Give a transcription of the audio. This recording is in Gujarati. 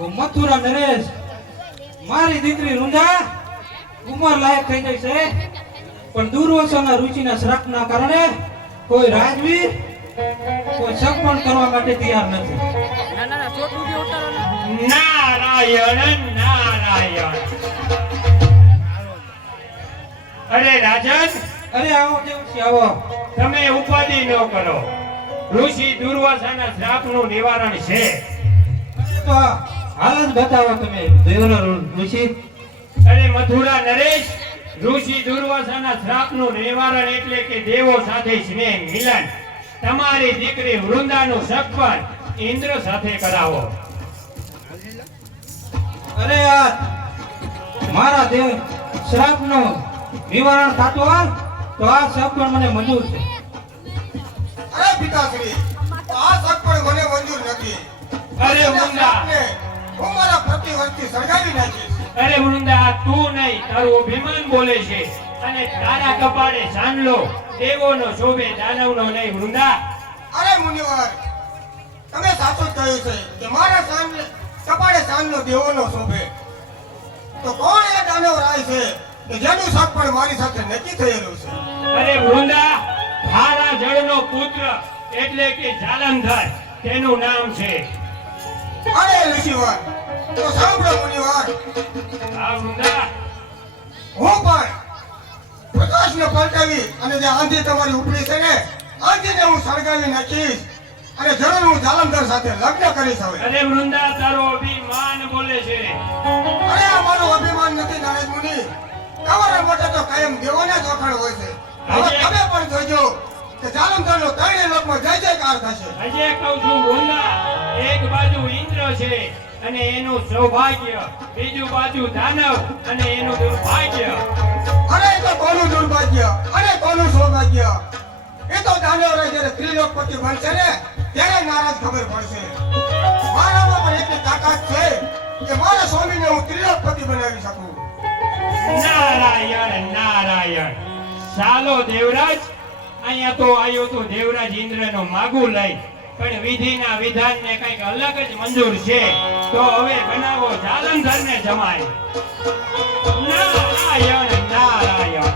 મથુરા નરેશ મારી દીકરી રૂંધા ઉંમર લાયક થઈ ગઈ છે, પણ દુર્વાસાના રુચિના શ્રાપના કારણે કોઈ રાજવીર કોઈ સગપણ કરવા માટે તૈયાર નથી. નારાયણ નારાયણ. અરે રાજન, અરે આવો દેવસી આવો. તમે ઉપાધિ ન કરો. ઋષિ દુર્વાસાના શ્રાપનું નિવારણ છે. તો હાલ જ બતાવો તમે દેવરા ઋષિ. અરે મથુરા નરેશ, ઋષિ દુર્વાસાના શ્રાપનું નિવારણ એટલે કે દેવો સાથે સ્નેહ મિલન. તમારી દીકરી વૃંદાનું સગપણ ઇન્દ્ર સાથે કરાવો. અરે યાર મારા દેવ શ્રાપનું નિવારણ થતું હોય તો આ સગપણ મને મંજૂર છે. અરે પિતાશ્રી, આ સગપણ મને મંજૂર નથી. અરે વૃંદા, હું મારા પ્રતિવર્તી સળગાવી નાખીશ. અરે વૃંદા, તું નહીં, તારું અભિમાન બોલે છે. અને તારા કપાળે સાંડલો દેવોનો શોભે, દાનવનો નહીં. વૃંદા, અરે મુનિવર, તમે સાચું જ કહ્યું છે કે મારા કપાળે સાંજનો દેવોનો શોભે. તો કોણ એ દાનવ રાય છે કે જેનું સગપણ મારી સાથે નક્કી થયેલું છે? અરે વૃંદા, થારા જળનો પુત્ર એટલે કે જાલંધર તેનું નામ છે. અરે ઋષિવર, તો સાંભળો મુનિવર, આ વૃંદા, હું પણ પ્રકાશને પલટાવી અને જે આંધી તમારી ઉપડી છે ને, આંધીને હું સળગાવી નાખીશ અને જરૂર હું જાલંધર સાથે લગ્ન કરીશ. હવે અરે વૃંદા, તારો અભિમાન બોલે છે. અરે આ મારું અભિમાન નથી નારદ મુનિ. તમારા માટે તો કાયમ દેવોને જ વખાણ હોય છે. હવે તમે પણ જોજો કે જાલંધરનો ત્રણેય લોકમાં જય જયકાર થશે. હજી કહું છું વૃંદા, એક બાજુ ઇન્દ્ર છે અને એનું સૌભાગ્ય, બીજું બાજુ દાનવ અને એનું દુર્ભાગ્ય. અરે એ તો કોનું દુર્ભાગ્ય અને કોનું સૌભાગ્ય? એ તો દાનવ રહે જ્યારે ત્રિલોકપતિ બનશે ને ત્યારે નારાજ ખબર પડશે. મારામાં પણ એટલી તાકાત છે કે મારા સ્વામીને હું ત્રિલોકપતિ બનાવી શકું. નારાયણ નારાયણ. ચાલો દેવરાજ, અહીંયા તો આવ્યો તો દેવરાજ ઇન્દ્રનો માગું લઈ, પણ વિધિના વિધાનને કંઈક અલગ જ મંજૂર છે. તો હવે બનાવો જાલંધરને જમાય. નારાયણ નારાયણ.